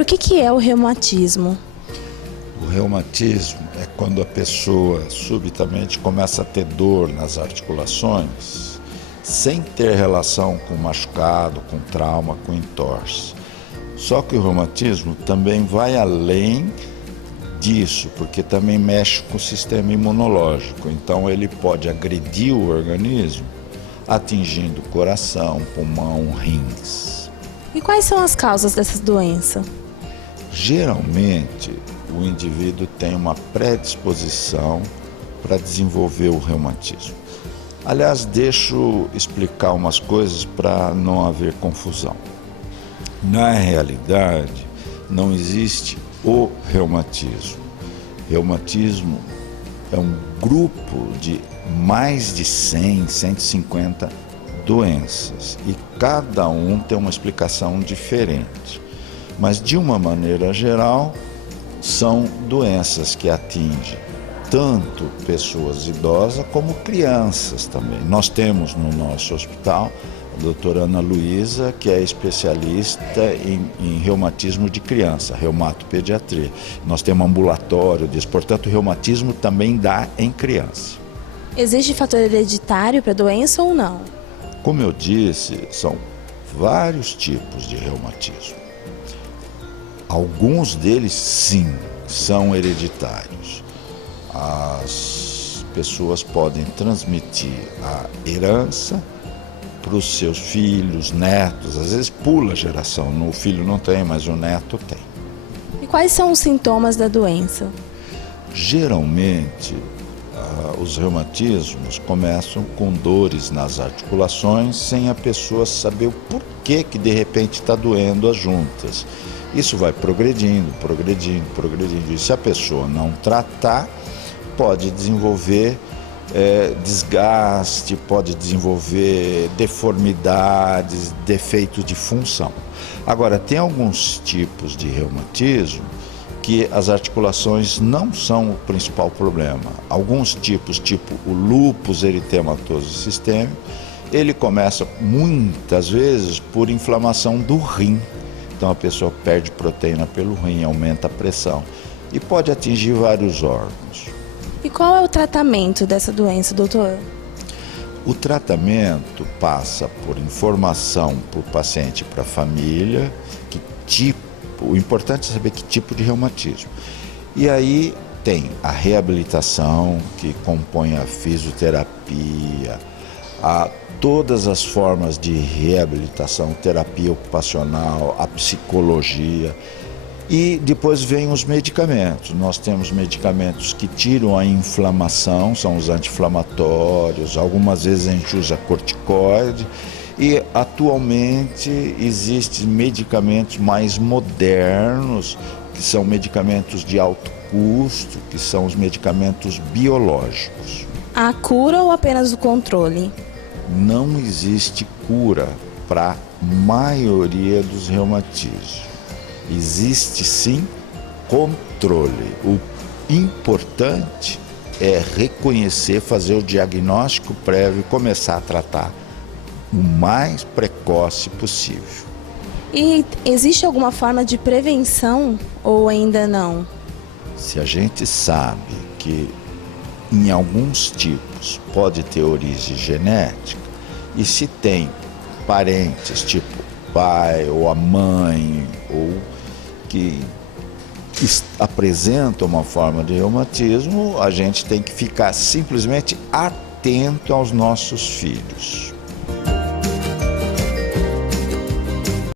Doutor, o que é o reumatismo? O reumatismo é quando a pessoa subitamente começa a ter dor nas articulações, sem ter relação com machucado, com trauma, com entorse. Só que o reumatismo também vai além disso, porque também mexe com o sistema imunológico. Então ele pode agredir o organismo, atingindo coração, pulmão, rins. E quais são as causas dessa doença? Geralmente, o indivíduo tem uma predisposição para desenvolver o reumatismo. Aliás, deixo explicar umas coisas para não haver confusão. Na realidade, não existe o reumatismo. Reumatismo é um grupo de mais de 100, 150 doenças e cada um tem uma explicação diferente. Mas, de uma maneira geral, são doenças que atingem tanto pessoas idosas como crianças também. Nós temos no nosso hospital a doutora Ana Luísa, que é especialista em reumatismo de criança, reumatopediatria. Nós temos um ambulatório disso, portanto, o reumatismo também dá em criança. Existe fator hereditário para a doença ou não? Como eu disse, são vários tipos de reumatismo. Alguns deles, sim, são hereditários. As pessoas podem transmitir a herança para os seus filhos, netos, às vezes pula a geração, o filho não tem, mas o neto tem. E quais são os sintomas da doença? Geralmente, os reumatismos começam com dores nas articulações, sem a pessoa saber o porquê que de repente está doendo as juntas. Isso vai progredindo. E se a pessoa não tratar, pode desenvolver desgaste, pode desenvolver deformidades, defeitos de função. Agora, tem alguns tipos de reumatismo que as articulações não são o principal problema. Alguns tipos, tipo o lúpus eritematoso sistêmico, ele começa muitas vezes por inflamação do rim. Então a pessoa perde proteína pelo rim, aumenta a pressão e pode atingir vários órgãos. E qual é o tratamento dessa doença, doutor? O tratamento passa por informação para o paciente e para a família, o importante é saber que tipo de reumatismo. E aí tem a reabilitação, que compõe a fisioterapia, todas as formas de reabilitação, terapia ocupacional, a psicologia. E depois vem os medicamentos. Nós temos medicamentos que tiram a inflamação, são os anti-inflamatórios, algumas vezes a gente usa corticoide. E atualmente existem medicamentos mais modernos, que são medicamentos de alto custo, que são os medicamentos biológicos. A cura ou apenas o controle? Não existe cura para a maioria dos reumatismos. Existe sim controle. O importante é reconhecer, fazer o diagnóstico prévio e começar a tratar o mais precoce possível. E existe alguma forma de prevenção ou ainda não? Se a gente sabe que em alguns tipos pode ter origem genética, e se tem parentes, tipo pai ou a mãe, ou que apresentam uma forma de reumatismo, a gente tem que ficar simplesmente atento aos nossos filhos.